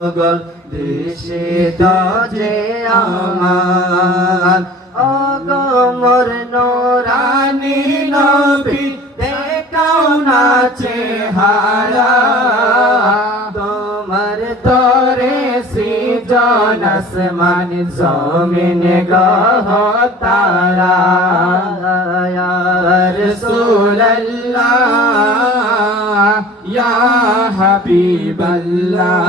গল দেশে যে আমার অগমর নোরানি নবী দেখাও না চেহারা তোমার তরে সৃজন আসমান জমিন গ্রহ তারা ইয়া রাসূলুল্লাহ ইয়া হাবিবাল্লাহ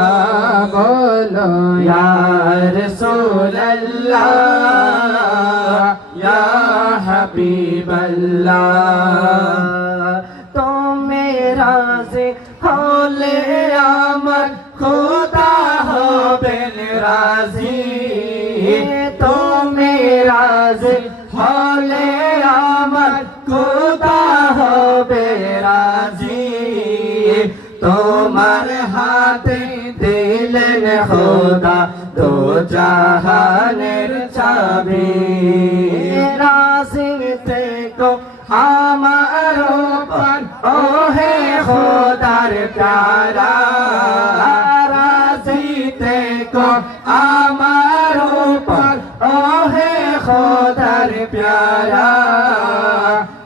বলো ইয়া রাসূলুল্লাহ ইয়া হাবিবাল্লাহ তুমি রাজি হলে আমার খোদা হবেন রাজি তুমি রাজি হলে আমার খোদা হবে রাজি তোমার হাতে দিলেন খোদা দো জাহানের চাবি রাজি থেকো আমার উপর ও হে খোদার প্যারা রাজি থেকো আমার উপর ও হে খোদার প্যারা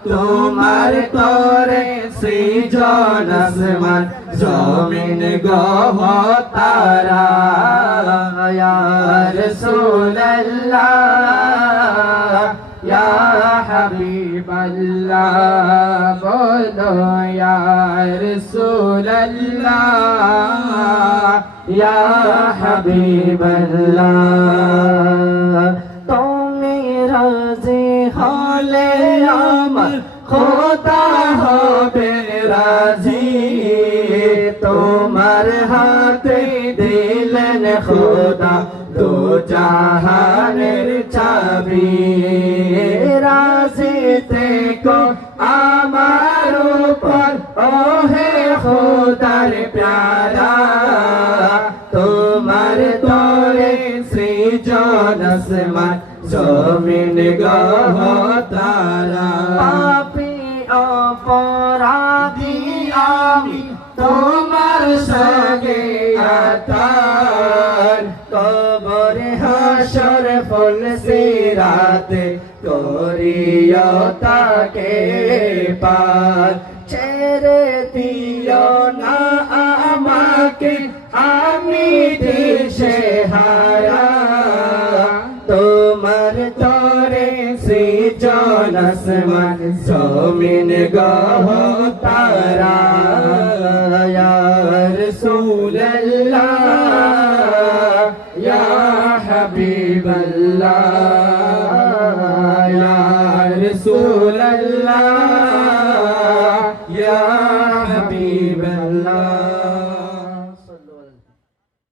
তোমার তরে সৃজন আসমান জমিন গ্রহ তারা ইয়া রাসূলুল্লাহ ইয়া হাবিবাল্লাহ বলো ইয়া রাসূলুল্লাহ ইয়া হাবিবাল্লাহ তুমি রাজি হলে আমার খোদা হবে রাজি তোমার হাতে দিলেন খোদা দো জাহানের চাবি রাজি থেকো আমার উপর ও হে খোদার প্যারা তোমার তরে সৃজন আসমান জমিন গ্রহ তারা পাপী অপরাধী আমি তোমার সঙ্গে আতার কবর হাসর ফুল সিরাতে করিও তাকে পার ছেড়ে দিও না আমাকে আমি দিশে হারা তোমার তরে সৃজন আসমান জমিন গ্রহ তারা ইয়া রাসূলুল্লাহ ইয়া হাবিবাল্লাহ ইয়া রাসূলুল্লাহ ইয়া হাবিবাল্লাহ